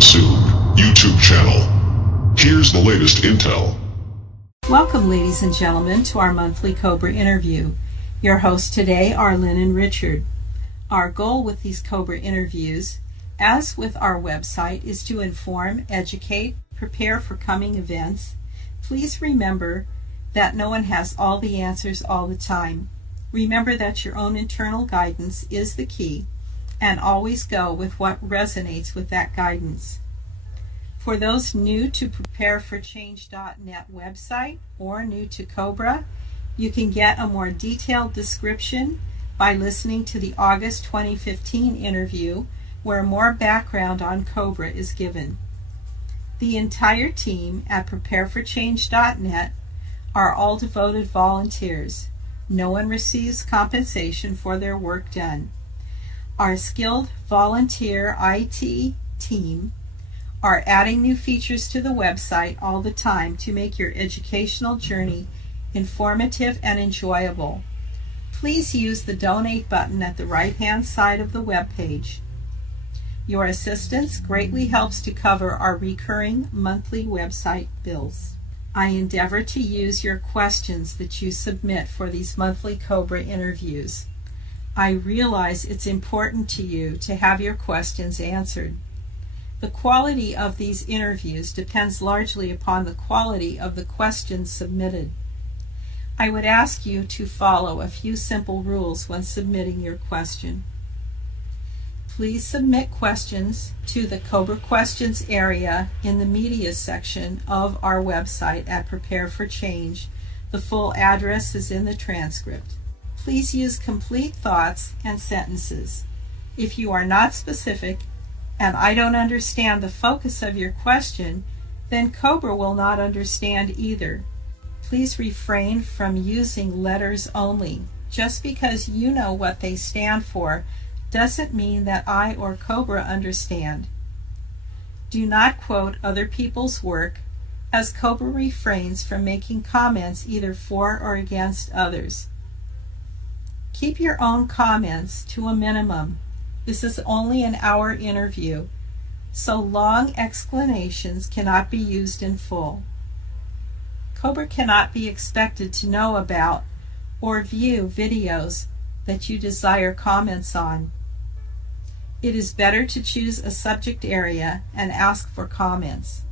Coming soon, YouTube channel. Here's the latest intel. Welcome, ladies and gentlemen, to our monthly Cobra interview. Your hosts today are Lynn and Richard. Our goal with these Cobra interviews, as with our website, is to inform, educate, prepare for coming events. Please remember that no one has all the answers all the time. Remember that your own internal guidance is the key, and always go with what resonates with that guidance. For those new to prepareforchange.net website or new to Cobra, you can get a more detailed description by listening to the August 2015 interview, where more background on Cobra is given. The entire team at prepareforchange.net are all devoted volunteers. No one receives compensation for their work done. Our skilled volunteer IT team are adding new features to the website all the time to make your educational journey informative and enjoyable. Please use the donate button at the right-hand side of the web page. Your assistance greatly helps to cover our recurring monthly website bills. I endeavor to use your questions that you submit for these monthly Cobra interviews. I realize it's important to you to have your questions answered. The quality of these interviews depends largely upon the quality of the questions submitted. I would ask you to follow a few simple rules when submitting your question. Please submit questions to the Cobra Questions area in the media section of our website at Prepare for Change. The full address is in the transcript. Please use complete thoughts and sentences. If you are not specific and I don't understand the focus of your question, then Cobra will not understand either. Please refrain from using letters only. Just because you know what they stand for doesn't mean that I or Cobra understand. Do not quote other people's work, as Cobra refrains from making comments either for or against others. Keep your own comments to a minimum. This is only an hour interview, so long explanations cannot be used in full. Cobra cannot be expected to know about or view videos that you desire comments on. It is better to choose a subject area and ask for comments.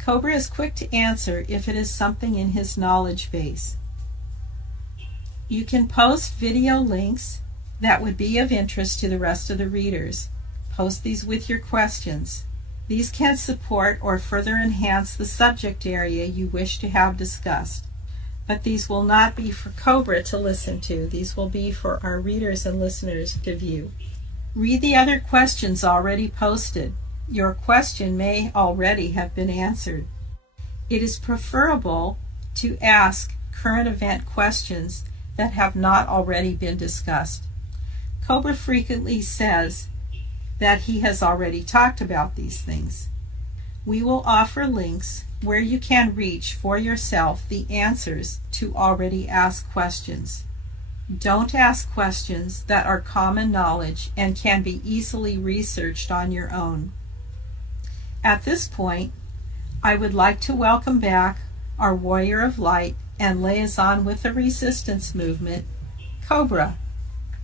Cobra is quick to answer if it is something in his knowledge base. You can post video links that would be of interest to the rest of the readers. Post these with your questions. These can support or further enhance the subject area you wish to have discussed. But these will not be for Cobra to listen to. These will be for our readers and listeners to view. Read the other questions already posted. Your question may already have been answered. It is preferable to ask current event questions that have not already been discussed. Cobra frequently says that he has already talked about these things. We will offer links where you can reach for yourself the answers to already asked questions. Don't ask questions that are common knowledge and can be easily researched on your own. At this point, I would like to welcome back our warrior of light and liaison with the resistance movement, Cobra.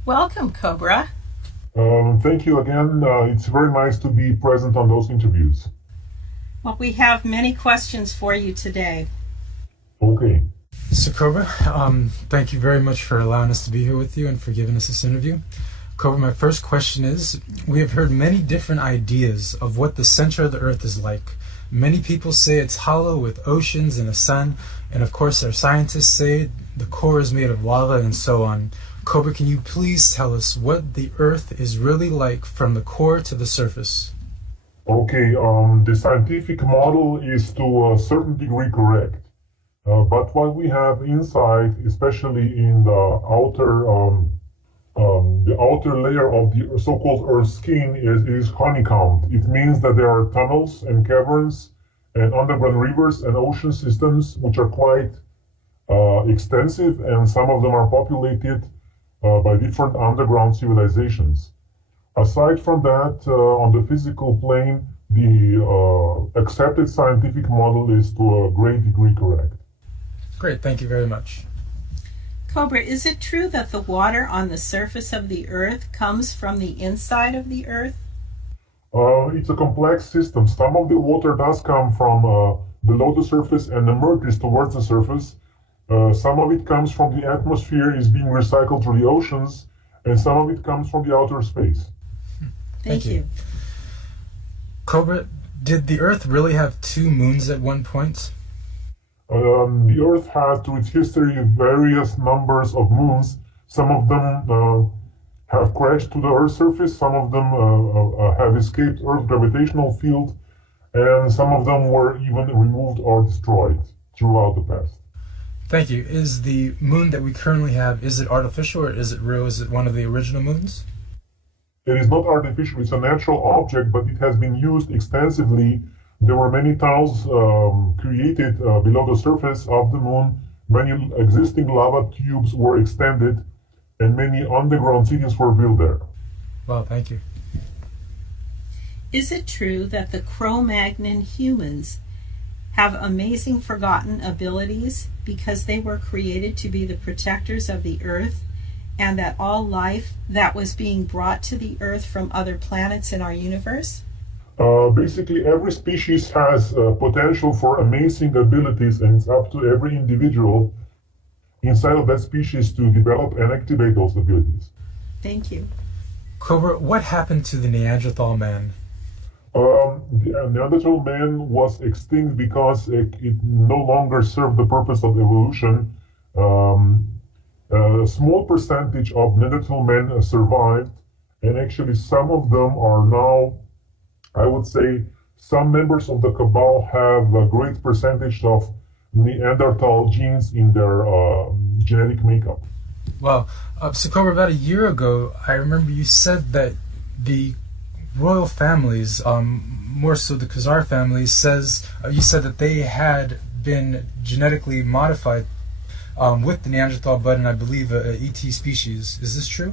Welcome, Cobra. Thank you again. It's very nice to be present on those interviews. Well, we have many questions for you today. Okay. So Cobra, thank you very much for allowing us to be here with you and for giving us this interview. Cobra, my first question is, we have heard many different ideas of what the center of the Earth is like. Many people say it's hollow with oceans and a sun, and of course our scientists say the core is made of lava and so on. Cobra, can you please tell us what the Earth is really like from the core to the surface? Okay, the scientific model is to a certain degree correct. But what we have inside, especially in the outer layer of the so-called Earth skin is honeycombed. It means that there are tunnels and caverns and underground rivers and ocean systems which are quite extensive, and some of them are populated by different underground civilizations. Aside from that, on the physical plane, the accepted scientific model is to a great degree correct. Great, thank you very much. Cobra, is it true that the water on the surface of the earth comes from the inside of the earth? It's a complex system. Some of the water does come from below the surface and emerges towards the surface. Some of it comes from the atmosphere, is being recycled through the oceans, and some of it comes from the outer space. Thank you. Cobra, did the Earth really have two moons at one point? The Earth has, through its history, various numbers of moons. Some of them have crashed to the Earth's surface, some of them have escaped Earth's gravitational field, and some of them were even removed or destroyed throughout the past. Thank you. Is the moon that we currently have, is it artificial or is it real? Is it one of the original moons? It is not artificial, it's a natural object, but it has been used extensively. There were many tunnels created below the surface of the moon. Many existing lava tubes were extended, and many underground cities were built there. Well, thank you. Is it true that the Cro-Magnon humans have amazing forgotten abilities because they were created to be the protectors of the Earth, and that all life that was being brought to the Earth from other planets in our universe? Basically, every species has potential for amazing abilities, and it's up to every individual inside of that species to develop and activate those abilities. Thank you. Cobra, what happened to the Neanderthal man? The Neanderthal man was extinct because it no longer served the purpose of evolution. A small percentage of Neanderthal men survived, and actually some of them are now, I would say, some members of the cabal have a great percentage of Neanderthal genes in their genetic makeup. Well, so Cobra, about a year ago, I remember you said that the royal families, more so the Khazar family, you said that they had been genetically modified with the Neanderthal blood, and I believe a ET species. Is this true?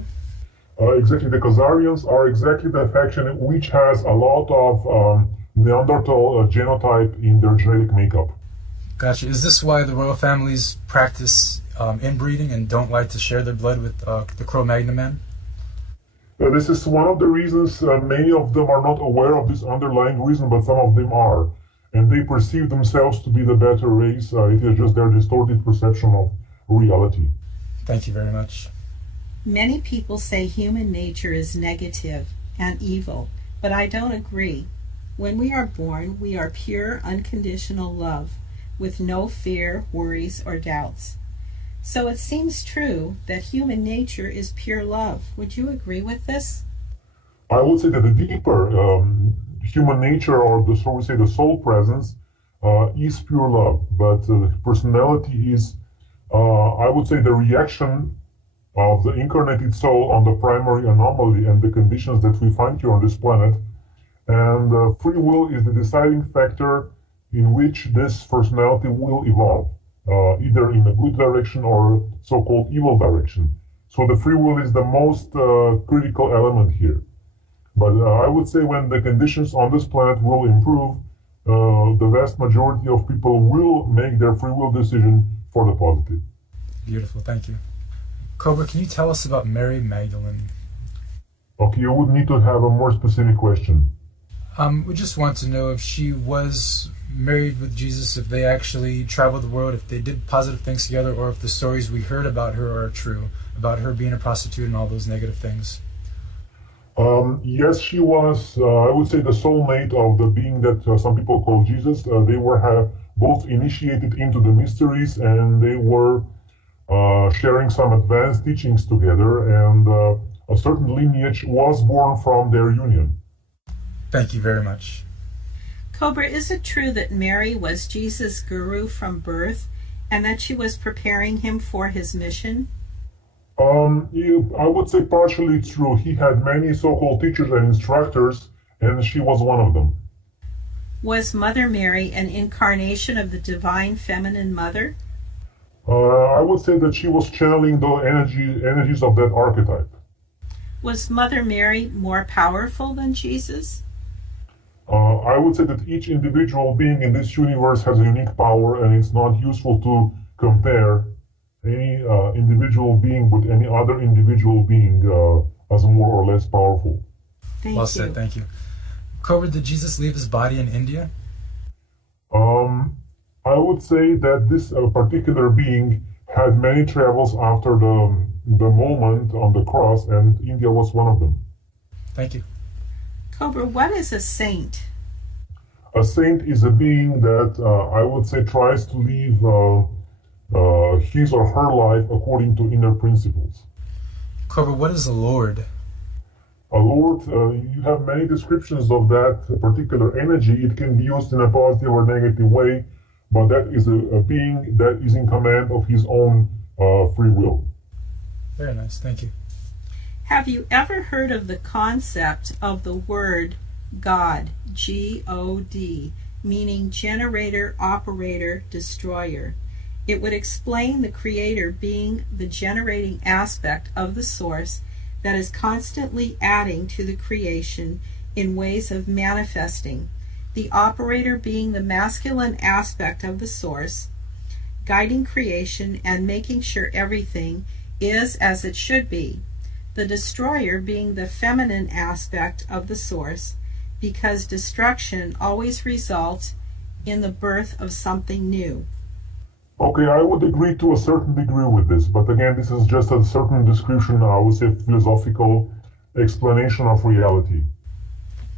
Exactly. The Khazarians are exactly the faction which has a lot of Neanderthal genotype in their genetic makeup. Gotcha. Is this why the royal families practice inbreeding and don't like to share their blood with the Cro-Magnon man? This is one of the reasons. Many of them are not aware of this underlying reason, but some of them are. And they perceive themselves to be the better race. It is just their distorted perception of reality. Thank you very much. Many people say human nature is negative and evil, but I don't agree. When we are born, we are pure, unconditional love, with no fear, worries, or doubts. So it seems true that human nature is pure love. Would you agree with this? I would say that the deeper human nature, or the, so we say, the soul presence, is pure love. But the personality is, I would say, the reaction of the incarnated soul on the primary anomaly and the conditions that we find here on this planet. And free will is the deciding factor in which this personality will evolve, either in a good direction or so-called evil direction. So the free will is the most critical element here. But I would say when the conditions on this planet will improve, the vast majority of people will make their free will decision for the positive. Beautiful, thank you. Cobra, can you tell us about Mary Magdalene? Okay, you would need to have a more specific question. We just want to know if she was married with Jesus, if they actually traveled the world, if they did positive things together, or if the stories we heard about her are true, about her being a prostitute and all those negative things. Yes, she was, I would say, the soulmate of the being that some people call Jesus. They were both initiated into the mysteries, and they were sharing some advanced teachings together, and a certain lineage was born from their union. Thank you very much. Cobra, is it true that Mary was Jesus' guru from birth and that she was preparing him for his mission? I would say partially true. He had many so-called teachers and instructors, and she was one of them. Was Mother Mary an incarnation of the divine feminine mother? I would say that she was channeling the energies of that archetype. Was Mother Mary more powerful than Jesus? I would say that each individual being in this universe has a unique power, and it's not useful to compare any individual being with any other individual being as more or less powerful. Well said, thank you. Cobra, did Jesus leave his body in India? I would say that this particular being had many travels after the moment on the cross, and India was one of them. Thank you. Cobra, what is a saint? A saint is a being that I would say tries to live his or her life according to inner principles. Cobra, what is a Lord? A Lord, you have many descriptions of that particular energy. It can be used in a positive or negative way, but that is a being that is in command of his own free will. Very nice, thank you. Have you ever heard of the concept of the word God, G-O-D, meaning generator, operator, destroyer? It would explain the creator being the generating aspect of the source that is constantly adding to the creation in ways of manifesting, the operator being the masculine aspect of the source, guiding creation and making sure everything is as it should be, the destroyer being the feminine aspect of the source, because destruction always results in the birth of something new. Okay, I would agree to a certain degree with this, but again, this is just a certain description, I would say philosophical explanation of reality.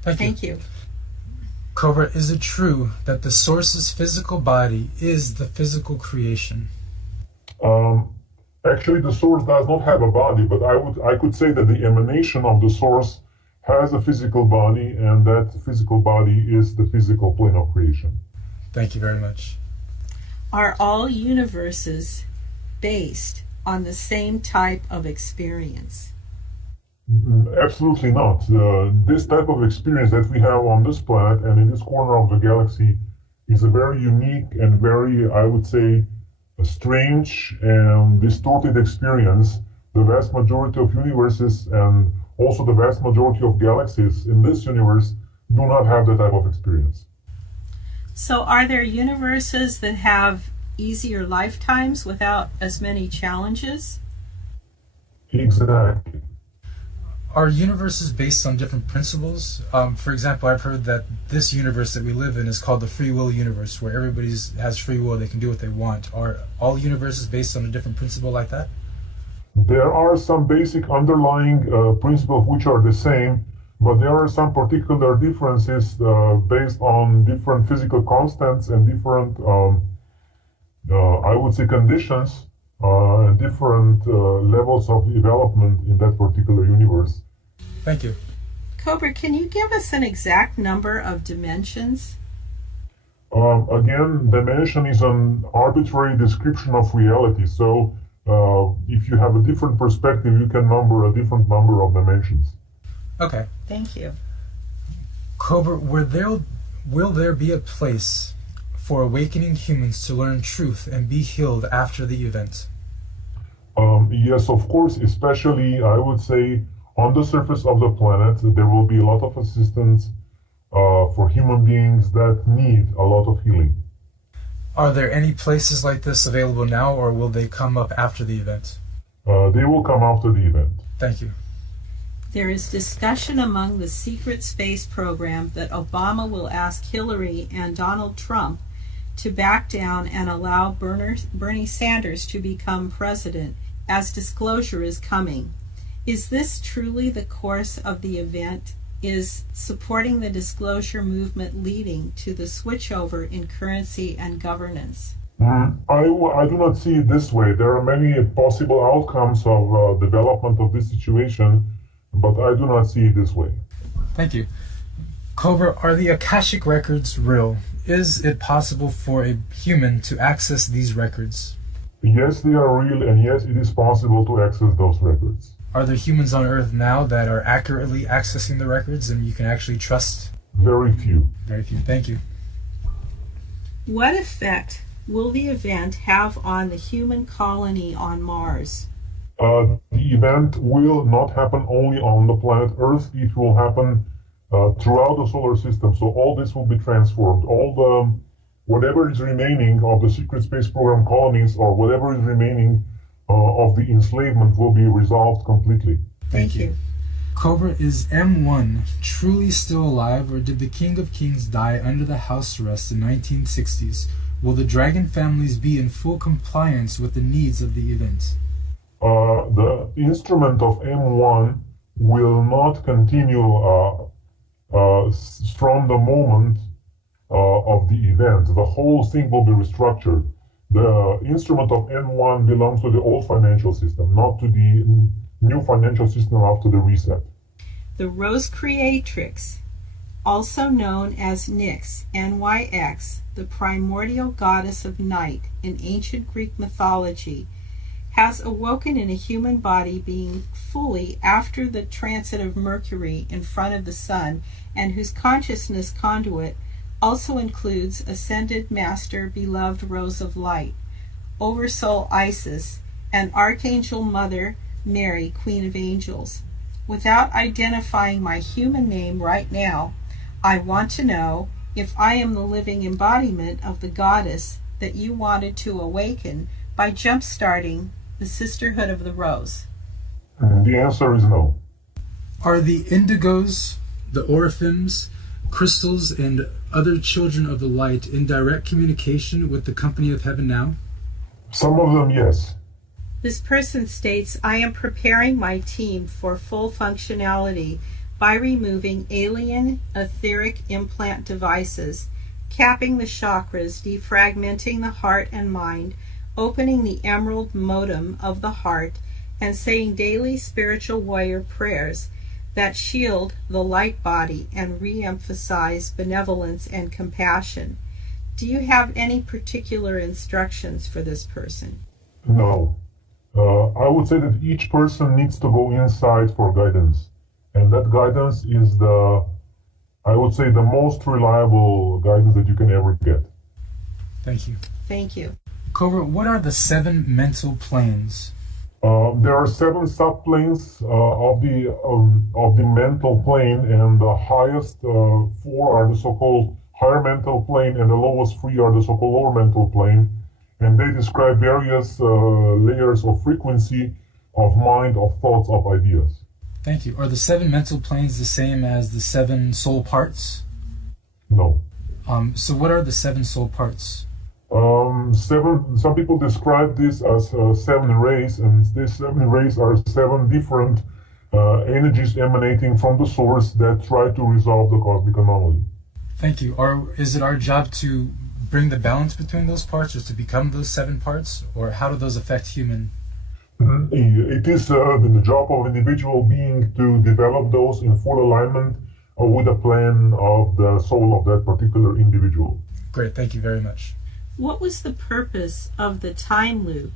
Thank you. Cobra, is it true that the source's physical body is the physical creation? Actually, the source does not have a body, but I could say that the emanation of the source has a physical body, and that physical body is the physical plane of creation. Thank you very much. Are all universes based on the same type of experience? Absolutely not. This type of experience that we have on this planet and in this corner of the galaxy is a very unique and very, I would say, a strange and distorted experience. The vast majority of universes and also the vast majority of galaxies in this universe do not have that type of experience. So are there universes that have easier lifetimes without as many challenges? Exactly. Are universes based on different principles? For example, I've heard that this universe that we live in is called the free will universe, where everybody has free will, they can do what they want. Are all universes based on a different principle like that? There are some basic underlying principles which are the same, but there are some particular differences based on different physical constants and different, I would say, conditions and different levels of development in that particular universe. Thank you. Cobra, can you give us an exact number of dimensions? Again, dimension is an arbitrary description of reality. So if you have a different perspective, you can number a different number of dimensions. Okay. Thank you. Cobra, will there be a place for awakening humans to learn truth and be healed after the event? Yes, of course, especially, I would say, on the surface of the planet, there will be a lot of assistance for human beings that need a lot of healing. Are there any places like this available now, or will they come up after the event? They will come after the event. Thank you. There is discussion among the secret space program that Obama will ask Hillary and Donald Trump to back down and allow Bernie Sanders to become president, as disclosure is coming. Is this truly the course of the event? Is supporting the disclosure movement leading to the switchover in currency and governance? I do not see it this way. There are many possible outcomes of development of this situation, but I do not see it this way. Thank you. Cobra, are the Akashic records real? Is it possible for a human to access these records? Yes, they are real, and yes, it is possible to access those records. Are there humans on Earth now that are accurately accessing the records and you can actually trust? Very few. Very few. Thank you. What effect will the event have on the human colony on Mars? The event will not happen only on the planet Earth. It will happen throughout the solar system. So all this will be transformed. All the whatever is remaining of the secret space program colonies, or whatever is remaining of the enslavement, will be resolved completely. Thank you. Cobra, is M1 truly still alive, or did the King of Kings die under the house arrest in 1960s? Will the dragon families be in full compliance with the needs of the event? The instrument of M1 will not continue from the moment of the event. The whole thing will be restructured. The instrument of M1 belongs to the old financial system, not to the new financial system after the reset. The Rose Creatrix, also known as Nyx, NYX, the primordial goddess of night in ancient Greek mythology, has awoken in a human body being fully after the transit of Mercury in front of the sun, and whose consciousness conduit also includes Ascended Master Beloved Rose of Light, Oversoul Isis, and Archangel Mother Mary, Queen of Angels. Without identifying my human name right now, I want to know if I am the living embodiment of the goddess that you wanted to awaken by jump-starting the Sisterhood of the Rose. The answer is no. Are the indigos, the orphans, crystals, and other children of the light in direct communication with the company of heaven now? Some of them, yes. This person states, I am preparing my team for full functionality by removing alien etheric implant devices, capping the chakras, defragmenting the heart and mind, opening the emerald modem of the heart, and saying daily spiritual warrior prayers that shield the light body and re-emphasize benevolence and compassion. Do you have any particular instructions for this person? No. I would say that each person needs to go inside for guidance. And that guidance is I would say, the most reliable guidance that you can ever get. Thank you. Thank you. Cobra, what are the 7 mental planes? There are 7 subplanes of the mental plane, and the highest 4 are the so-called higher mental plane, and the lowest 3 are the so-called lower mental plane. And they describe various layers of frequency, of mind, of thoughts, of ideas. Thank you. Are the 7 mental planes the same as the 7 soul parts? No. So what are the 7 soul parts? Some people describe this as 7 rays, and these 7 rays are 7 different energies emanating from the source that try to resolve the cosmic anomaly. Thank you. Is it our job to bring the balance between those parts, or to become those 7 parts, or how do those affect human? It is the job of an individual being to develop those in full alignment with the plan of the soul of that particular individual. Great, thank you very much. What was the purpose of the time loop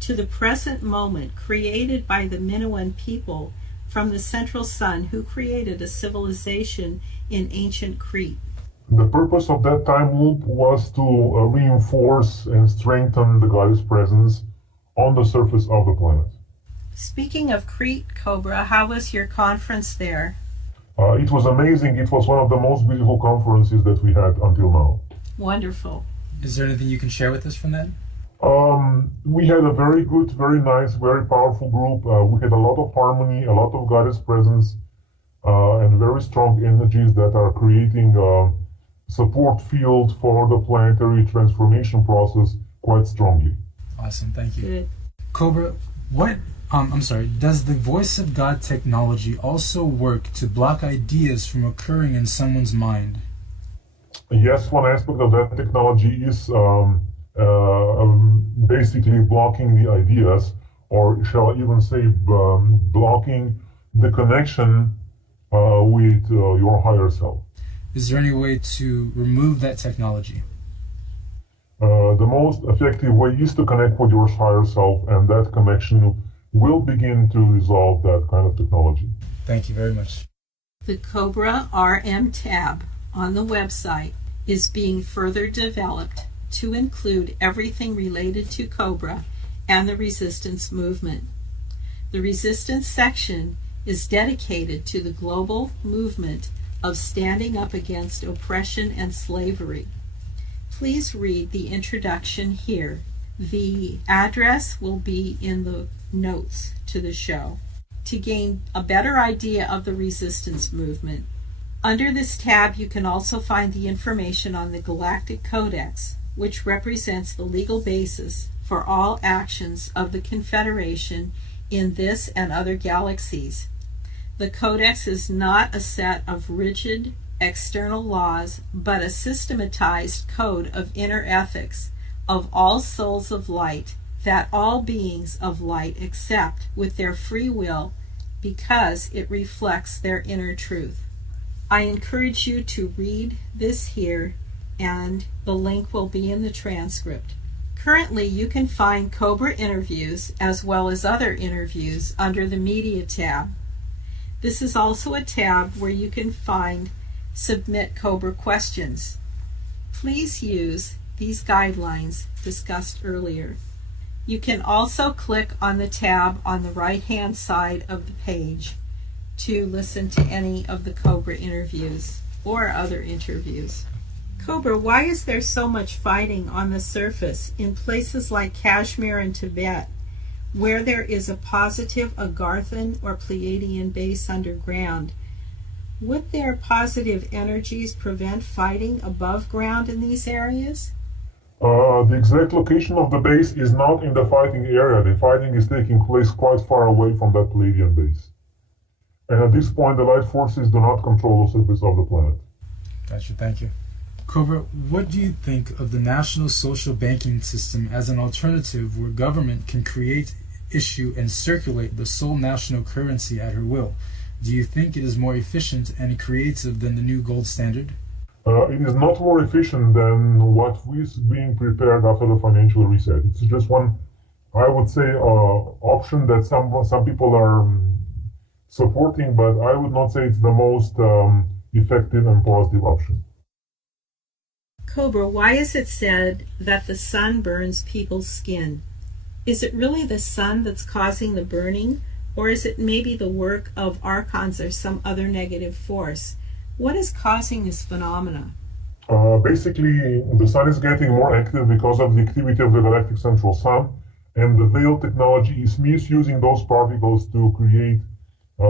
to the present moment created by the Minoan people from the central sun who created a civilization in ancient Crete? The purpose of that time loop was to reinforce and strengthen the goddess presence on the surface of the planet. Speaking of Crete, Cobra, how was your conference there? It was amazing. It was one of the most beautiful conferences that we had until now. Wonderful. Is there anything you can share with us from that? We had a very good, very nice, very powerful group. We had a lot of harmony, a lot of goddess presence, and very strong energies that are creating a support field for the planetary transformation process quite strongly. Awesome, thank you. Good. Cobra, does the voice of God technology also work to block ideas from occurring in someone's mind? Yes, one aspect of that technology is basically blocking the ideas, or shall I even say blocking the connection with your higher self. Is there any way to remove that technology? The most effective way is to connect with your higher self, and that connection will begin to resolve that kind of technology. Thank you very much. The Cobra RM tab on the website is being further developed to include everything related to Cobra and the resistance movement. The resistance section is dedicated to the global movement of standing up against oppression and slavery. Please read the introduction here. The address will be in the notes to the show. To gain a better idea of the resistance movement, under this tab you can also find the information on the Galactic Codex, which represents the legal basis for all actions of the Confederation in this and other galaxies. The Codex is not a set of rigid external laws, but a systematized code of inner ethics of all souls of light that all beings of light accept with their free will because it reflects their inner truth. I encourage you to read this here, and the link will be in the transcript. Currently, you can find Cobra interviews as well as other interviews under the Media tab. This is also a tab where you can find Submit Cobra questions. Please use these guidelines discussed earlier. You can also click on the tab on the right-hand side of the page to listen to any of the Cobra interviews or other interviews. Cobra, why is there so much fighting on the surface in places like Kashmir and Tibet, where there is a positive Agarthan or Pleiadian base underground? Would their positive energies prevent fighting above ground in these areas? The exact location of the base is not in the fighting area. The fighting is taking place quite far away from that Pleiadian base. And at this point, the light forces do not control the surface of the planet. Gotcha, thank you. Cobra, what do you think of the national social banking system as an alternative where government can create, issue, and circulate the sole national currency at her will? Do you think it is more efficient and creative than the new gold standard? It is not more efficient than what is being prepared after the financial reset. It's just one, I would say, option that some people are supporting, but I would not say it's the most effective and positive option. Cobra, why is it said that the sun burns people's skin? Is it really the sun that's causing the burning, or is it maybe the work of archons or some other negative force? What is causing this phenomena? Basically, the sun is getting more active because of the activity of the galactic central sun, and the veil technology is misusing those particles to create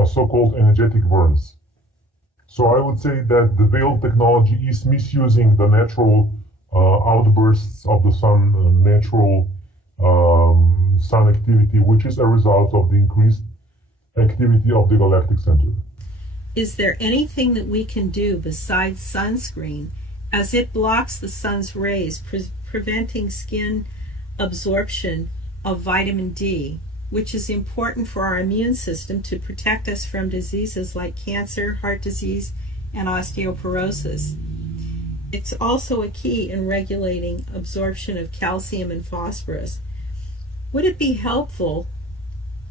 so-called energetic burns. So I would say that the veil technology is misusing the natural outbursts of the sun, natural sun activity, which is a result of the increased activity of the galactic center. Is there anything that we can do besides sunscreen, as it blocks the sun's rays, preventing skin absorption of vitamin D, which is important for our immune system to protect us from diseases like cancer, heart disease, and osteoporosis? It's also a key in regulating absorption of calcium and phosphorus. Would it be helpful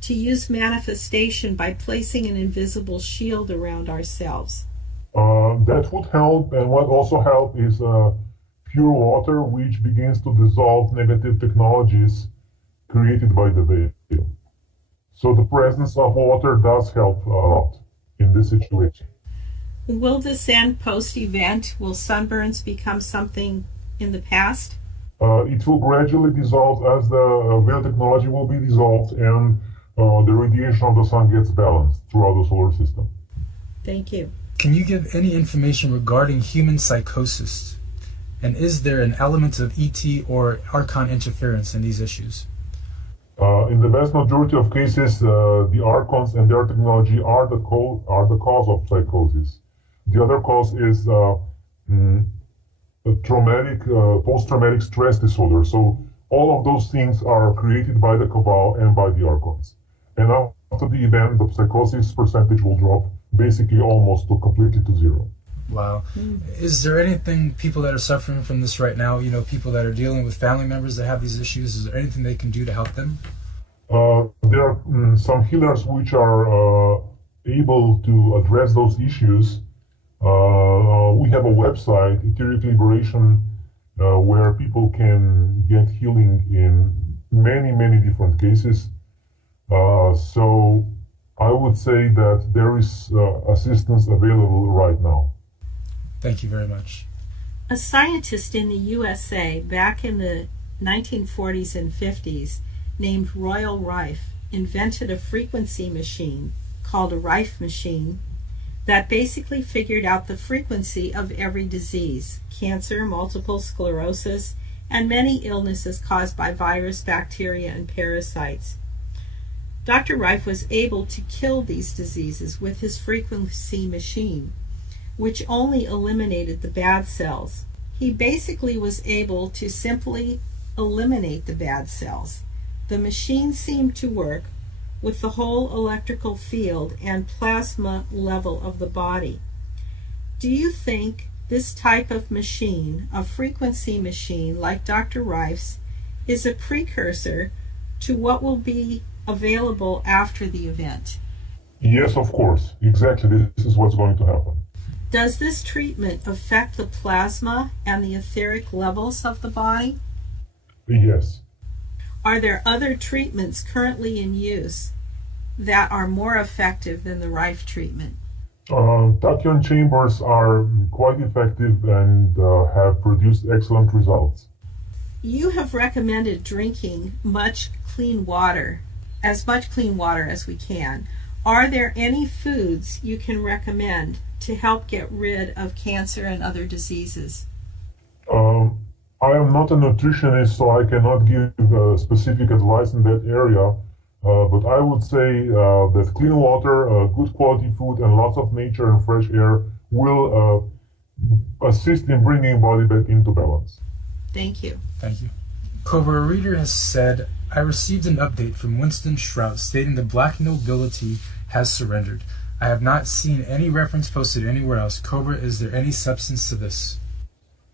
to use manifestation by placing an invisible shield around ourselves? That would help, and what also help is pure water, which begins to dissolve negative technologies created by the veil. So the presence of water does help a lot in this situation. Will this end post-event? Will sunburns become something in the past? It will gradually dissolve as the veil technology will be dissolved and the radiation of the sun gets balanced throughout the solar system. Thank you. Can you give any information regarding human psychosis? And is there an element of ET or Archon interference in these issues? In the vast majority of cases, the Archons and their technology are the cause of psychosis. The other cause is traumatic, post-traumatic stress disorder. So all of those things are created by the Cabal and by the Archons. And after the event, the psychosis percentage will drop basically almost completely to zero. Wow. Is there anything, people that are suffering from this right now, people that are dealing with family members that have these issues, is there anything they can do to help them? There are some healers which are able to address those issues. We have a website, Etheric Liberation, where people can get healing in many, many different cases. So I would say that there is assistance available right now. Thank you very much. A scientist in the USA back in the 1940s and 50s named Royal Rife invented a frequency machine called a Rife machine that basically figured out the frequency of every disease: cancer, multiple sclerosis, and many illnesses caused by virus, bacteria, and parasites. Dr. Rife was able to kill these diseases with his frequency machine, which only eliminated the bad cells. He basically was able to simply eliminate the bad cells. The machine seemed to work with the whole electrical field and plasma level of the body. Do you think this type of machine, a frequency machine like Dr. Rife's, is a precursor to what will be available after the event? Yes, of course. Exactly. This is what's going to happen. Does this treatment affect the plasma and the etheric levels of the body? Yes. Are there other treatments currently in use that are more effective than the Rife treatment? Tachyon chambers are quite effective and have produced excellent results. You have recommended drinking much clean water as we can. Are there any foods you can recommend to help get rid of cancer and other diseases? I am not a nutritionist, so I cannot give specific advice in that area. But I would say that clean water, good quality food, and lots of nature and fresh air will assist in bringing body back into balance. Thank you. Thank you. Cobra, a reader has said, I received an update from Winston Shrout stating the black nobility has surrendered. I have not seen any reference posted anywhere else. Cobra, is there any substance to this?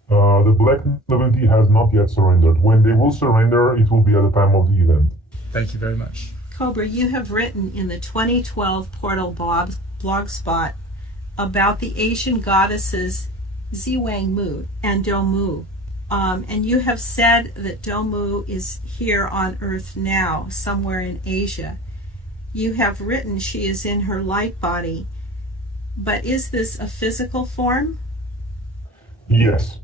The black nobility has not yet surrendered. When they will surrender, it will be at the time of the event. Thank you very much. Cobra, you have written in the 2012 Portal blogspot about the Asian goddesses Ziwang Mu and Domu. And you have said that Domu is here on Earth now, somewhere in Asia. You have written she is in her light body, but is this a physical form? Yes.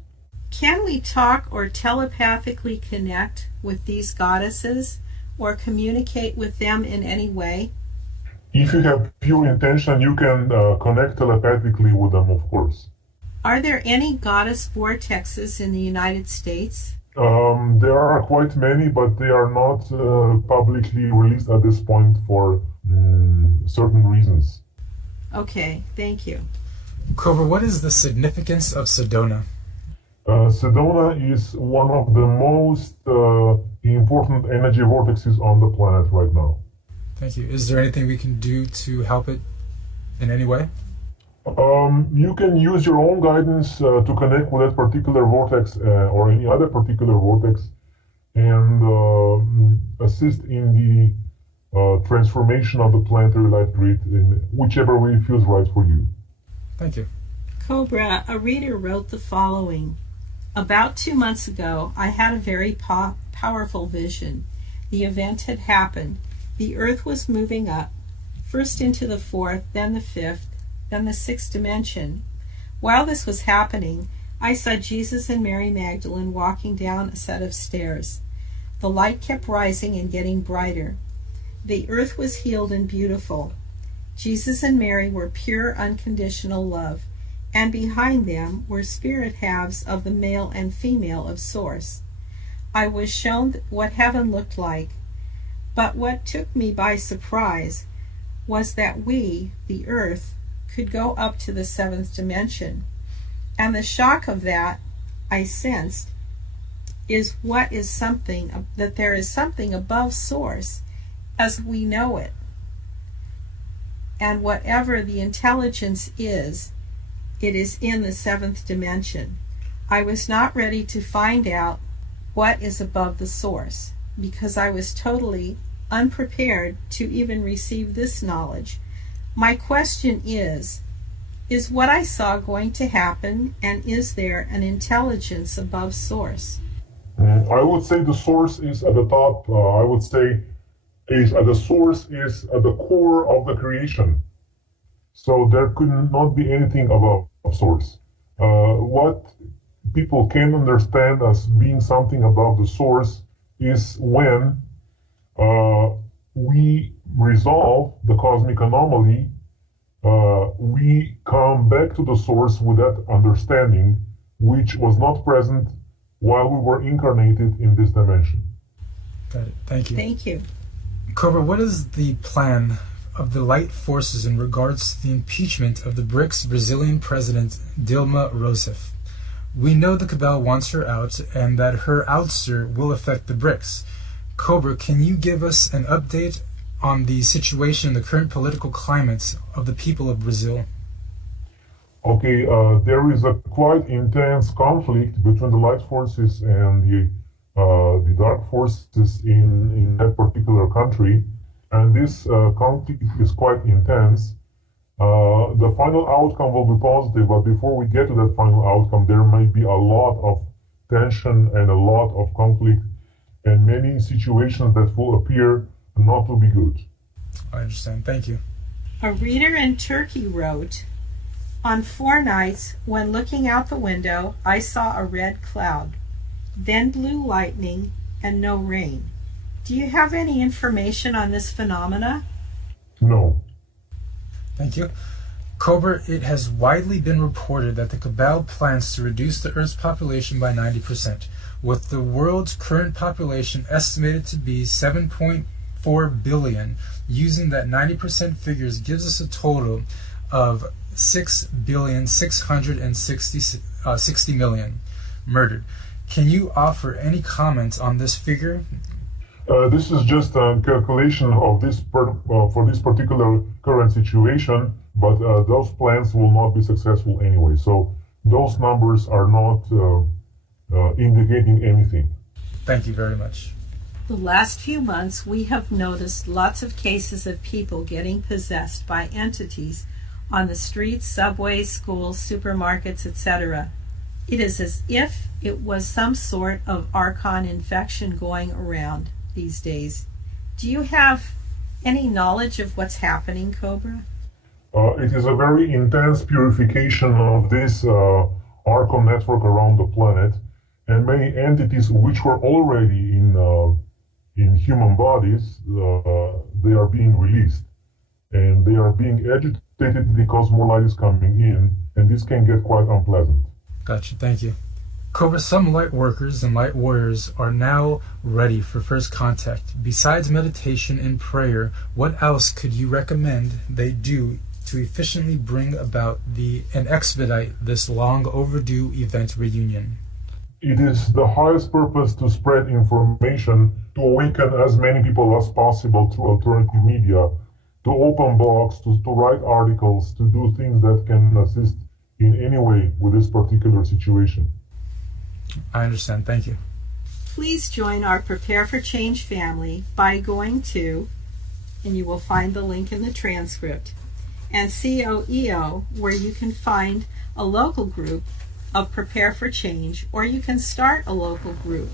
Can we talk or telepathically connect with these goddesses or communicate with them in any way? If you have pure intention, you can connect telepathically with them, of course. Are there any goddess vortexes in the United States? There are quite many, but they are not publicly released at this point for certain reasons. Okay, thank you. Cobra, what is the significance of Sedona? Sedona is one of the most important energy vortexes on the planet right now. Thank you. Is there anything we can do to help it in any way? You can use your own guidance to connect with that particular vortex or any other particular vortex and assist in the transformation of the planetary light grid in whichever way feels right for you. Thank you. Cobra, a reader wrote the following. About 2 months ago, I had a very powerful vision. The event had happened. The Earth was moving up, first into the fourth, then the fifth, then the sixth dimension. While this was happening, I saw Jesus and Mary Magdalene walking down a set of stairs. The light kept rising and getting brighter. The earth was healed and beautiful. Jesus and Mary were pure, unconditional love, and behind them were spirit halves of the male and female of Source. I was shown what heaven looked like, but what took me by surprise was that we, the earth, could go up to the seventh dimension. And the shock of that, I sensed, is that there is something above Source as we know it. And whatever the intelligence is, it is in the seventh dimension. I was not ready to find out what is above the Source because I was totally unprepared to even receive this knowledge. My question is what I saw going to happen, and is there an intelligence above Source? I would say the Source is at the top. I would say is the source is at the core of the creation. So there could not be anything above source. What people can understand as being something above the source is when we resolve the cosmic anomaly, we come back to the source with that understanding, which was not present while we were incarnated in this dimension. Got it. Thank you. Thank you. Cobra, what is the plan of the light forces in regards to the impeachment of the BRICS Brazilian president Dilma Rousseff? We know the cabal wants her out and that her ouster will affect the BRICS. Cobra, can you give us an update on the situation in the current political climate of the people of Brazil? Okay, there is a quite intense conflict between the light forces and the dark forces in that particular country, and this conflict is quite intense. The final outcome will be positive, but before we get to that final outcome, there may be a lot of tension and a lot of conflict and many situations that will appear not to be good. I understand. Thank you. A reader in Turkey wrote, "On 4 nights, when looking out the window, I saw a red cloud, then blue lightning, and no rain. Do you have any information on this phenomena?" No. Thank you. Cobra, it has widely been reported that the cabal plans to reduce the Earth's population by 90%, with the world's current population estimated to be 7.4 billion. Using that 90% figures gives us a total of 6,660 million murdered. Can you offer any comments on this figure? This is just a calculation of this for this particular current situation, but those plans will not be successful anyway. So those numbers are not indicating anything. Thank you very much. The last few months, we have noticed lots of cases of people getting possessed by entities on the streets, subways, schools, supermarkets, etc. It is as if it was some sort of archon infection going around these days. Do you have any knowledge of what's happening, Cobra? It is a very intense purification of this archon network around the planet, and many entities which were already in human bodies, they are being released, and they are being agitated because more light is coming in, and this can get quite unpleasant. Gotcha. Thank you. Cobra, some light workers and light warriors are now ready for first contact. Besides meditation and prayer, what else could you recommend they do to efficiently bring about and expedite this long overdue event reunion? It is the highest purpose to spread information, to awaken as many people as possible through alternative media, to open blogs, to write articles, to do things that can assist in any way with this particular situation. I understand. Thank you. Please join our Prepare for Change family by going to, and you will find the link in the transcript, and COEO, where you can find a local group of Prepare for Change, or you can start a local group.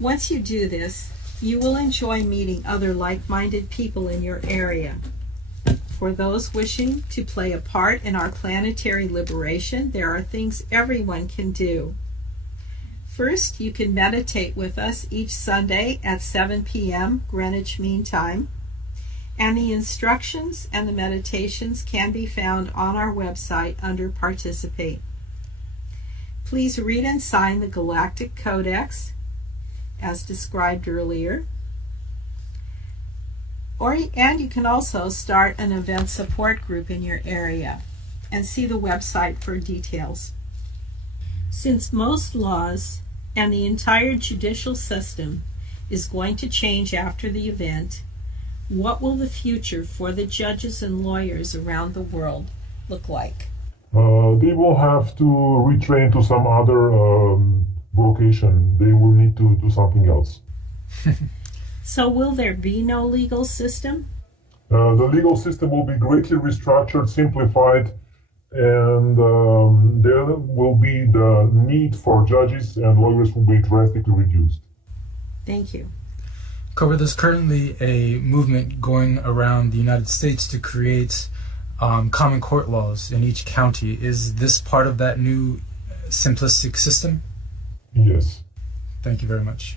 Once you do this, you will enjoy meeting other like-minded people in your area. For those wishing to play a part in our planetary liberation, there are things everyone can do. First, you can meditate with us each Sunday at 7 p.m. Greenwich Mean Time, and the instructions and the meditations can be found on our website under Participate. Please read and sign the Galactic Codex, as described earlier. And you can also start an event support group in your area and see the website for details. Since most laws and the entire judicial system is going to change after the event, what will the future for the judges and lawyers around the world look like? They will have to retrain to some other vocation. They will need to do something else. So will there be no legal system? The legal system will be greatly restructured, simplified, and there will be the need for judges and lawyers will be drastically reduced. Thank you. Cobra, there's currently a movement going around the United States to create common court laws in each county. Is this part of that new simplistic system? Yes. Thank you very much.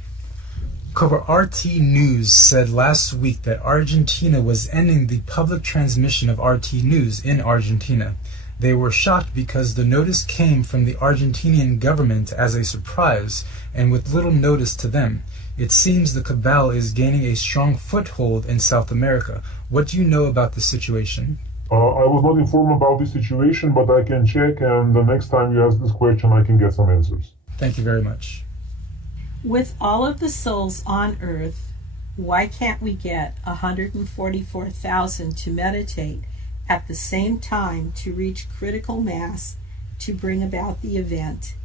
Cobra, RT News said last week that Argentina was ending the public transmission of RT News in Argentina. They were shocked because the notice came from the Argentinian government as a surprise and with little notice to them. It seems the cabal is gaining a strong foothold in South America. What do you know about the situation? I was not informed about this situation, but I can check, and the next time you ask this question, I can get some answers. Thank you very much. With all of the souls on earth, why can't we get 144,000 to meditate at the same time to reach critical mass to bring about the event?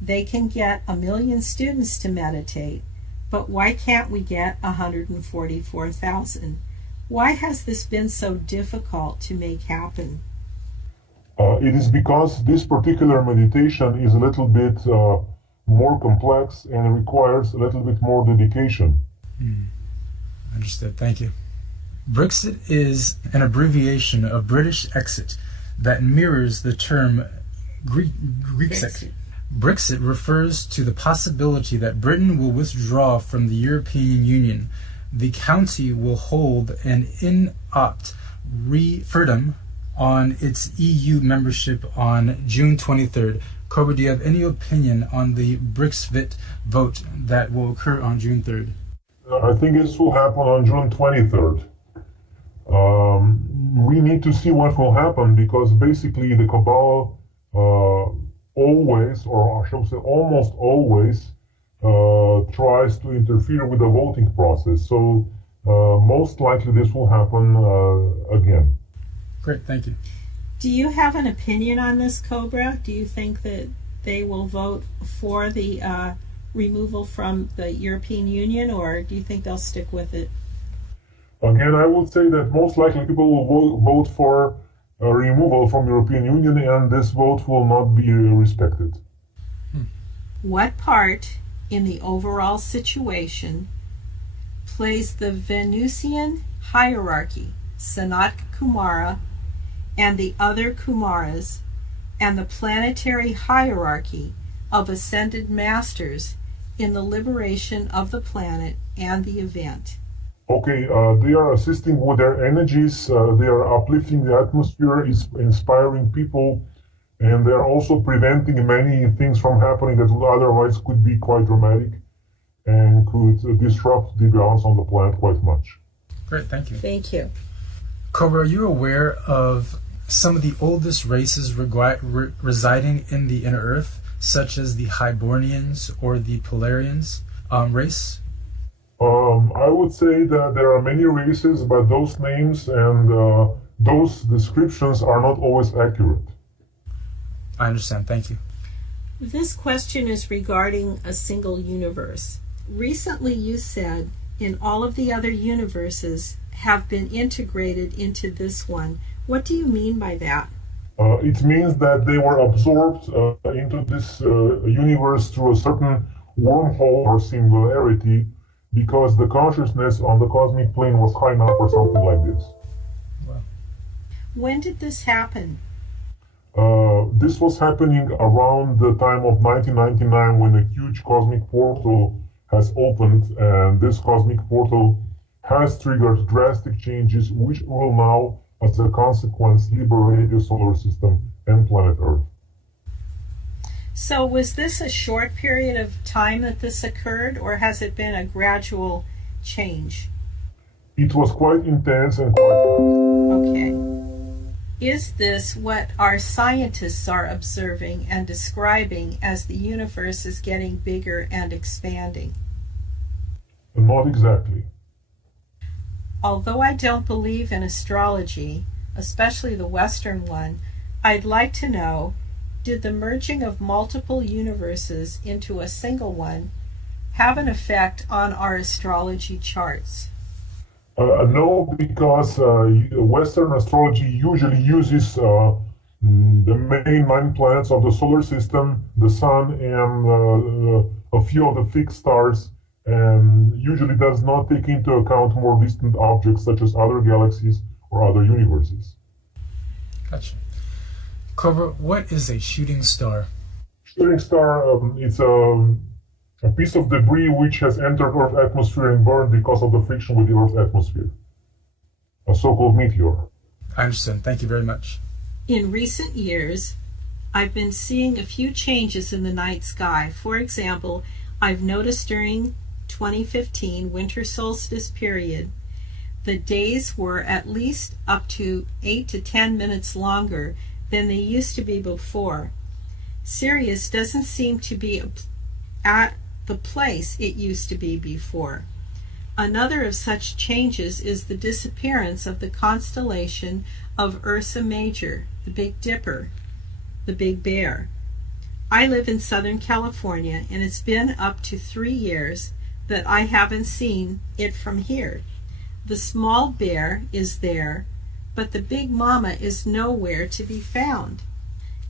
They can get 1 million students to meditate, but why can't we get 144,000? Why has this been so difficult to make happen? It is because this particular meditation is a little bit more complex and requires a little bit more dedication. Understood. Thank you. Brexit is an abbreviation of British exit that mirrors the term Grexit. Brexit refers to the possibility that Britain will withdraw from the European Union. The county will hold an in-opt referendum on its EU membership on June 23rd. Cobra, do you have any opinion on the Brexit vote that will occur on June 3rd? I think this will happen on June 23rd. We need to see what will happen because basically the cabal always, or I should say almost always, tries to interfere with the voting process. So most likely this will happen again. Great, thank you. Do you have an opinion on this, Cobra? Do you think that they will vote for the removal from the European Union, or do you think they'll stick with it? Again, I would say that most likely people will vote for removal from European Union, and this vote will not be respected. What part in the overall situation plays the Venusian hierarchy, Sanat Kumara, and the other Kumaras, and the planetary hierarchy of ascended masters in the liberation of the planet and the event? Okay, they are assisting with their energies, they are uplifting the atmosphere, inspiring people, and they are also preventing many things from happening that would otherwise could be quite dramatic and could disrupt the balance on the planet quite much. Great, thank you. Thank you. Cobra, are you aware of some of the oldest races residing in the inner earth, such as the Hibernians or the Polarians race? I would say that there are many races, but those names and those descriptions are not always accurate. I understand. Thank you. This question is regarding a single universe. Recently you said in all of the other universes have been integrated into this one. What do you mean by that? It means that they were absorbed into this universe through a certain wormhole or singularity because the consciousness on the cosmic plane was high enough or something like this. Wow. When did this happen? This was happening around the time of 1999 when a huge cosmic portal has opened, and this cosmic portal has triggered drastic changes which will now, as a consequence, liberate the solar system and planet Earth. So was this a short period of time that this occurred, or has it been a gradual change? It was quite intense and quite fast. Okay. Is this what our scientists are observing and describing as the universe is getting bigger and expanding? Not exactly. Although I don't believe in astrology, especially the Western one, I'd like to know, did the merging of multiple universes into a single one have an effect on our astrology charts? No, because Western astrology usually uses the main 9 planets of the solar system, the Sun, and a few of the fixed stars, and usually does not take into account more distant objects such as other galaxies or other universes. Gotcha. Cobra, what is a shooting star? Shooting star, it's a piece of debris which has entered Earth's atmosphere and burned because of the friction with the Earth's atmosphere. A so-called meteor. I understand. Thank you very much. In recent years, I've been seeing a few changes in the night sky. For example, I've noticed during 2015 winter solstice period, the days were at least up to 8 to 10 minutes longer than they used to be before. Sirius doesn't seem to be at the place it used to be before. Another of such changes is the disappearance of the constellation of Ursa Major, the Big Dipper, the Big Bear. I live in Southern California, and it's been up to 3 years that I haven't seen it from here. The small bear is there, but the big mama is nowhere to be found.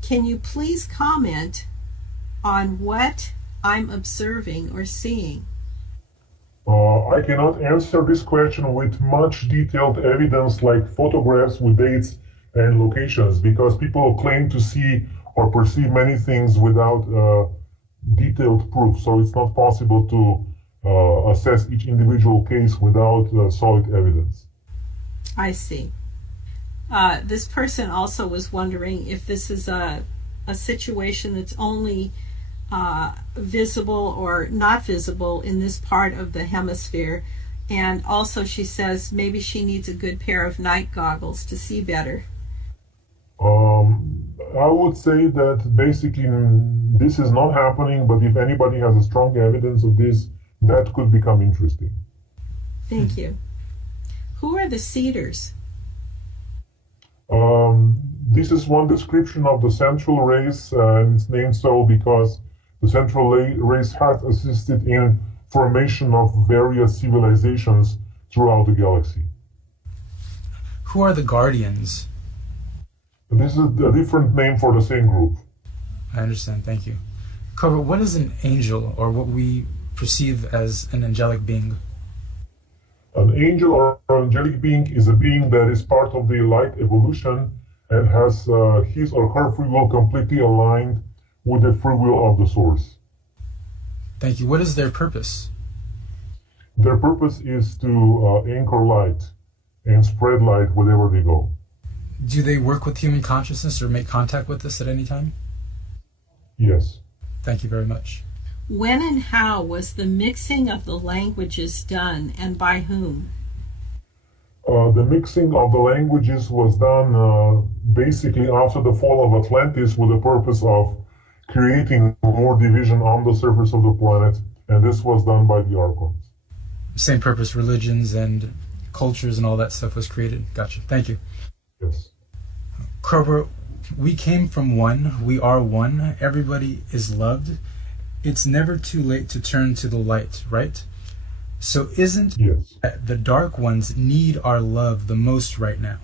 Can you please comment on what I'm observing or seeing? I cannot answer this question with much detailed evidence like photographs with dates and locations, because people claim to see or perceive many things without detailed proof. So it's not possible to assess each individual case without solid evidence. I see. This person also was wondering if this is a situation that's only visible or not visible in this part of the hemisphere. And also she says maybe she needs a good pair of night goggles to see better. I would say that basically this is not happening, but if anybody has a strong evidence of this, that could become interesting. Thank you. Who are the Cedars? This is one description of the central race, and it's named so because the central race has assisted in formation of various civilizations throughout the galaxy. Who are the Guardians? This is a different name for the same group. I understand. Thank you. Cobra, what is an angel, or what we perceive as an angelic being? An angel or angelic being is a being that is part of the light evolution and has his or her free will completely aligned with the free will of the source. Thank you. What is their purpose? Their purpose is to anchor light and spread light wherever they go. Do they work with human consciousness or make contact with us at any time? Yes. Thank you very much. When and how was the mixing of the languages done, and by whom? The mixing of the languages was done basically after the fall of Atlantis with the purpose of creating more division on the surface of the planet, and this was done by the Archons. Same purpose, religions and cultures and all that stuff was created. Gotcha. Thank you. Yes. Cobra, we came from one. We are one. Everybody is loved. It's never too late to turn to the light, right? So isn't Yes. the dark ones need our love the most right now?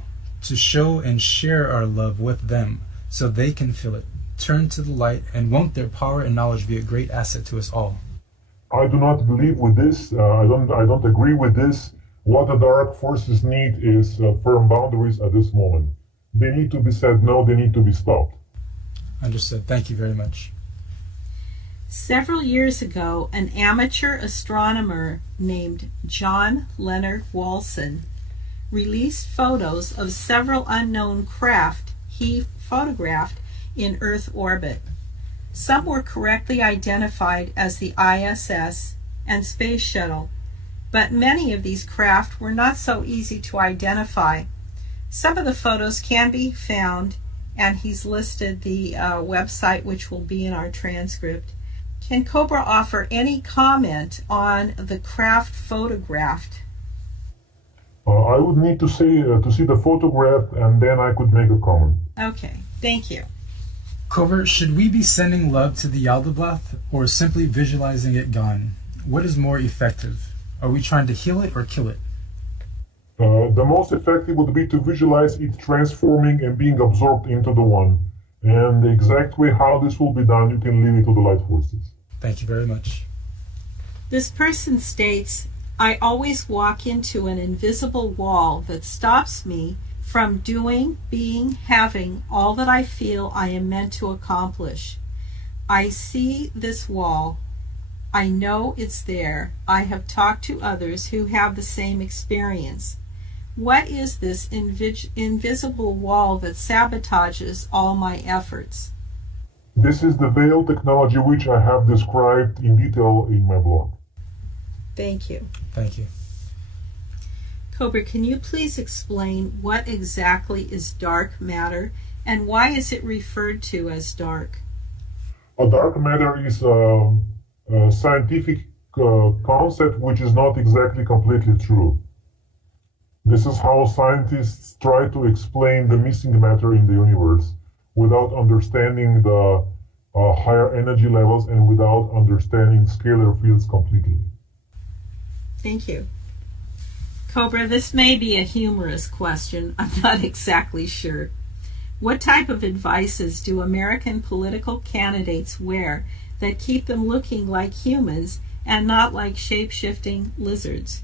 To show and share our love with them so they can feel it. Turn to the light, and won't their power and knowledge be a great asset to us all? I do not believe with this. I don't agree with this. What the dark forces need is firm boundaries at this moment. They need to be said no, they need to be stopped. Understood. Thank you very much. Several years ago, an amateur astronomer named John Leonard Walson released photos of several unknown craft he photographed in Earth orbit. Some were correctly identified as the ISS and Space Shuttle, but many of these craft were not so easy to identify. Some of the photos can be found, and he's listed the website, which will be in our transcript. Can Cobra offer any comment on the craft photographed? I would need to see the photograph, and then I could make a comment. Okay, thank you. Cobra, should we be sending love to the Yaldabaoth or simply visualizing it gone? What is more effective? Are we trying to heal it or kill it? The most effective would be to visualize it transforming and being absorbed into the one. And the exact way how this will be done, you can leave it to the light forces. Thank you very much. This person states, I always walk into an invisible wall that stops me from doing, being, having all that I feel I am meant to accomplish. I see this wall. I know it's there. I have talked to others who have the same experience. What is this invisible wall that sabotages all my efforts? This is the veil technology which I have described in detail in my blog. Thank you. Thank you. Cobra, can you please explain what exactly is dark matter and why is it referred to as dark? Dark matter is a scientific concept which is not exactly completely true. This is how scientists try to explain the missing matter in the universe without understanding the higher energy levels and without understanding scalar fields completely. Thank you. Cobra, this may be a humorous question. I'm not exactly sure. What type of advices do American political candidates wear that keep them looking like humans and not like shape-shifting lizards?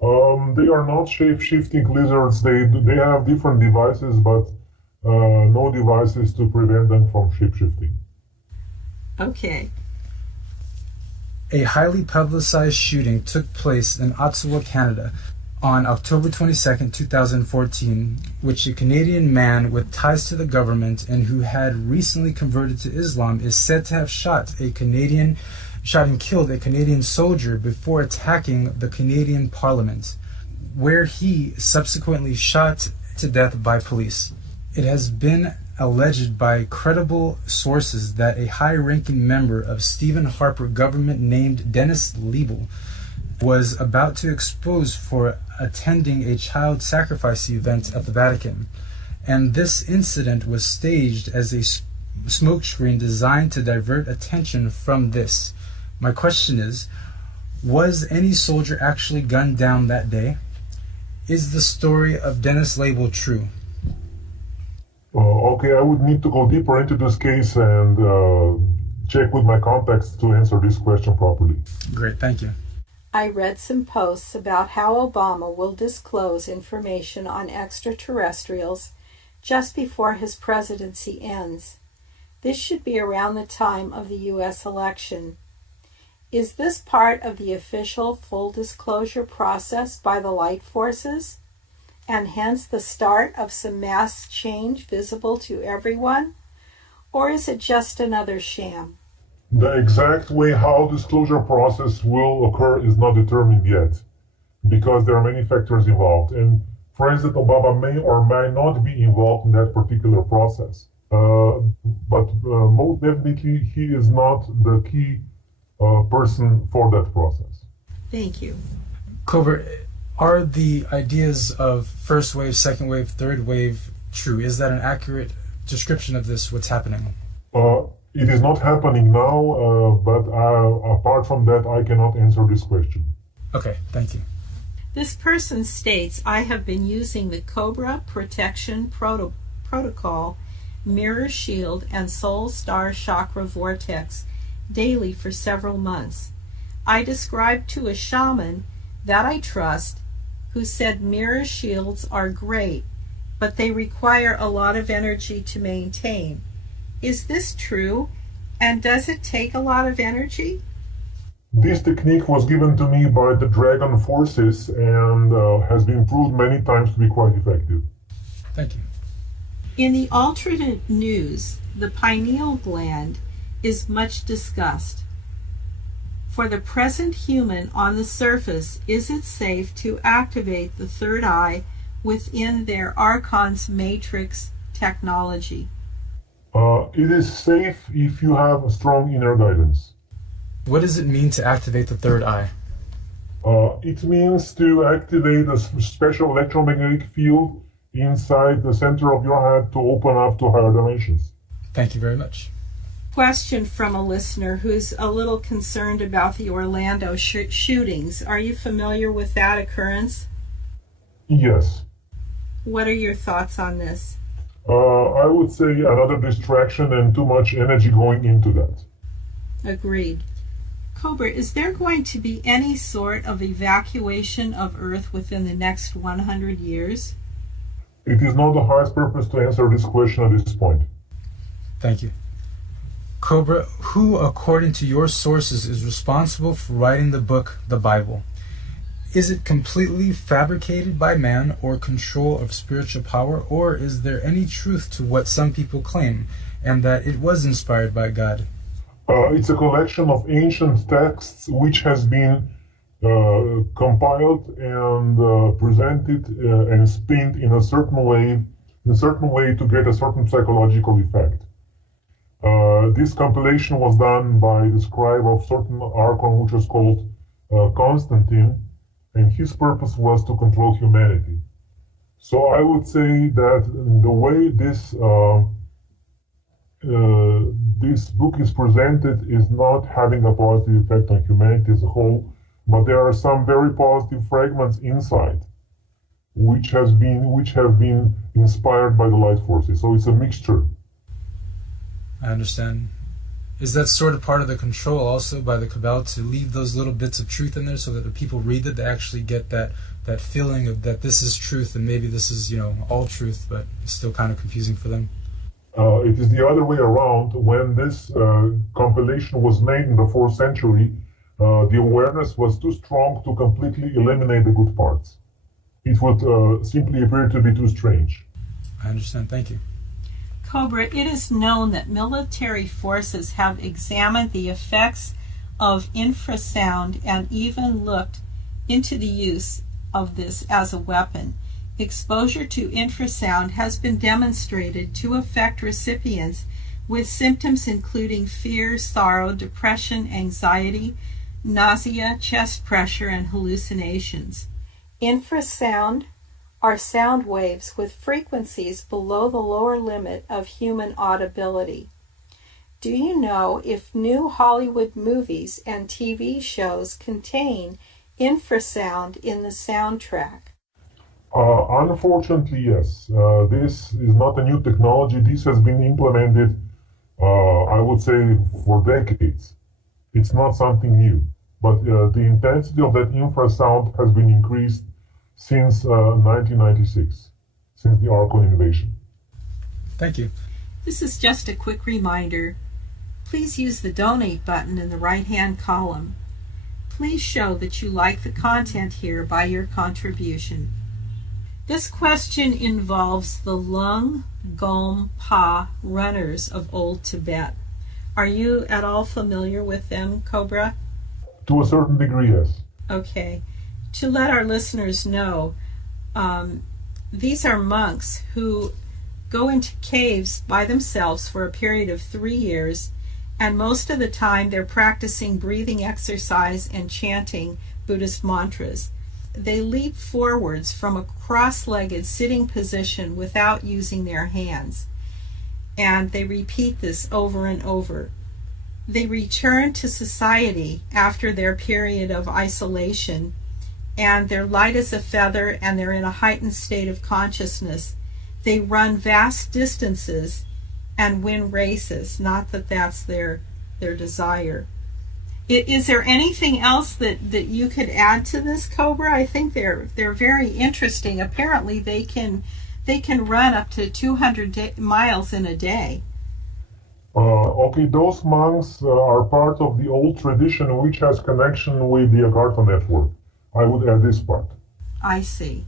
They are not shape-shifting lizards. They have different devices, but no devices to prevent them from shape-shifting. Okay. A highly publicized shooting took place in Ottawa, Canada on October 22, 2014, which a Canadian man with ties to the government and who had recently converted to Islam is said to have shot and killed a Canadian soldier before attacking the Canadian Parliament, where he subsequently shot to death by police. It has been alleged by credible sources that a high-ranking member of Stephen Harper government named Dennis Liebel was about to expose for attending a child sacrifice event at the Vatican, and this incident was staged as a smokescreen designed to divert attention from this. My question is, was any soldier actually gunned down that day? Is the story of Dennis Liebel true? Okay, I would need to go deeper into this case and check with my contacts to answer this question properly. Great, thank you. I read some posts about how Obama will disclose information on extraterrestrials just before his presidency ends. This should be around the time of the U.S. election. Is this part of the official full disclosure process by the light forces, and hence the start of some mass change visible to everyone? Or is it just another sham? The exact way how disclosure process will occur is not determined yet, because there are many factors involved, and President Obama may or may not be involved in that particular process. But most definitely he is not the key person for that process. Thank you. Cobra, are the ideas of first wave, second wave, third wave true? Is that an accurate description of this, what's happening? It is not happening now, but apart from that, I cannot answer this question. Okay, thank you. This person states, I have been using the Cobra Protection Protocol, Mirror Shield, and Soul Star Chakra Vortex daily for several months. I described to a shaman that I trust, who said mirror shields are great, but they require a lot of energy to maintain. Is this true? And does it take a lot of energy? This technique was given to me by the Dragon Forces and has been proved many times to be quite effective. Thank you. In the alternate news, the pineal gland is much discussed. For the present human on the surface, is it safe to activate the third eye within their Archon's matrix technology? It is safe if you have a strong inner guidance. What does it mean to activate the third eye? It means to activate a special electromagnetic field inside the center of your head to open up to higher dimensions. Thank you very much. Question from a listener who's a little concerned about the Orlando shootings. Are you familiar with that occurrence? Yes. What are your thoughts on this? I would say another distraction and too much energy going into that. Agreed. Cobra, is there going to be any sort of evacuation of Earth within the next 100 years? It is not the highest purpose to answer this question at this point. Thank you. Cobra, who, according to your sources, is responsible for writing the book, the Bible? Is it completely fabricated by man or control of spiritual power, or is there any truth to what some people claim, and that it was inspired by God? It's a collection of ancient texts which has been compiled and presented and spent in a certain way to get a certain psychological effect. This compilation was done by the scribe of certain archon, which was called Constantine, and his purpose was to control humanity. So I would say that the way this book is presented is not having a positive effect on humanity as a whole, but there are some very positive fragments inside, which have been inspired by the light forces. So it's a mixture. I understand. Is that sort of part of the control also by the Cabal to leave those little bits of truth in there so that the people read it, they actually get that feeling of that this is truth and maybe this is, all truth, but it's still kind of confusing for them? It is the other way around. When this compilation was made in the 4th century, the awareness was too strong to completely eliminate the good parts. It would simply appear to be too strange. I understand. Thank you. Cobra, it is known that military forces have examined the effects of infrasound and even looked into the use of this as a weapon. Exposure to infrasound has been demonstrated to affect recipients with symptoms including fear, sorrow, depression, anxiety, nausea, chest pressure, and hallucinations. Infrasound are sound waves with frequencies below the lower limit of human audibility. Do you know if new Hollywood movies and TV shows contain infrasound in the soundtrack? Unfortunately, yes. This is not a new technology. This has been implemented, I would say, for decades. It's not something new. But the intensity of that infrasound has been increased since 1996, since the Archon invasion. Thank you. This is just a quick reminder. Please use the donate button in the right-hand column. Please show that you like the content here by your contribution. This question involves the Lung Gom Pa runners of Old Tibet. Are you at all familiar with them, Cobra? To a certain degree, yes. Okay. To let our listeners know, these are monks who go into caves by themselves for a period of 3 years, and most of the time they're practicing breathing exercise and chanting Buddhist mantras. They leap forwards from a cross-legged sitting position without using their hands, and they repeat this over and over. They return to society after their period of isolation, and they're light as a feather, and they're in a heightened state of consciousness. They run vast distances and win races, not that that's their desire. Is there anything else that you could add to this, Cobra? I think they're very interesting. Apparently they can run up to 200 miles in a day. Okay, those monks are part of the old tradition which has connection with the Agartha network. I would add this part. I see.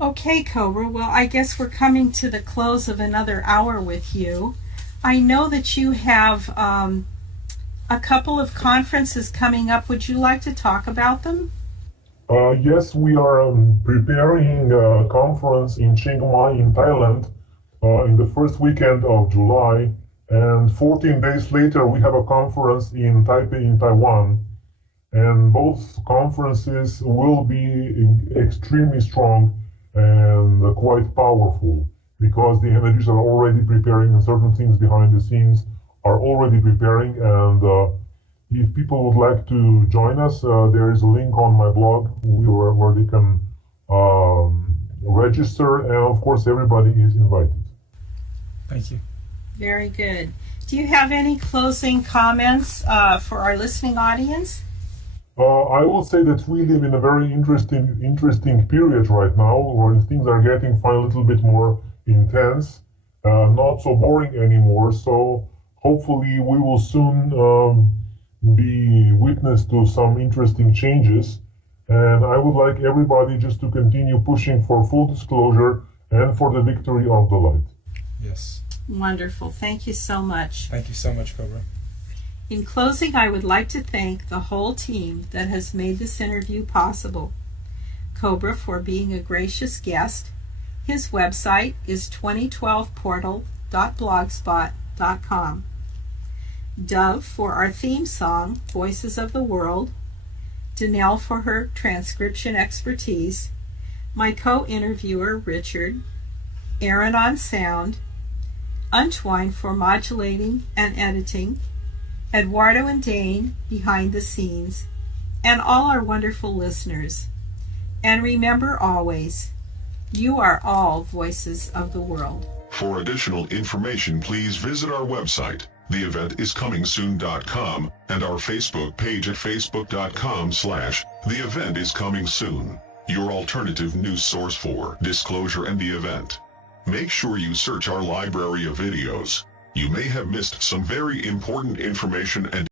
Okay, Cobra, well, I guess we're coming to the close of another hour with you. I know that you have a couple of conferences coming up. Would you like to talk about them? Yes, we are preparing a conference in Chiang Mai in Thailand in the first weekend of July, and 14 days later we have a conference in Taipei in Taiwan, and both conferences will be extremely strong and quite powerful because the energies are already preparing and certain things behind the scenes are already preparing. And if people would like to join us, there is a link on my blog where they can register, and of course everybody is invited. Thank you. Very good. Do you have any closing comments for our listening audience? I will say that we live in a very interesting period right now, where things are getting a little bit more intense, not so boring anymore. So hopefully we will soon be witness to some interesting changes. And I would like everybody just to continue pushing for full disclosure and for the victory of the light. Yes. Wonderful. Thank you so much. Thank you so much, Cobra. In closing, I would like to thank the whole team that has made this interview possible. Cobra for being a gracious guest. His website is 2012portal.blogspot.com. Dove for our theme song, Voices of the World. Danelle for her transcription expertise. My co-interviewer, Richard. Aaron on sound. Untwine for modulating and editing. Eduardo and Dane behind the scenes, and all our wonderful listeners. And remember always, you are all voices of the world. For additional information, please visit our website, theeventiscomingsoon.com, and our Facebook page at facebook.com/theeventiscomingsoon, your alternative news source for disclosure and the event. Make sure you search our library of videos. You may have missed some very important information and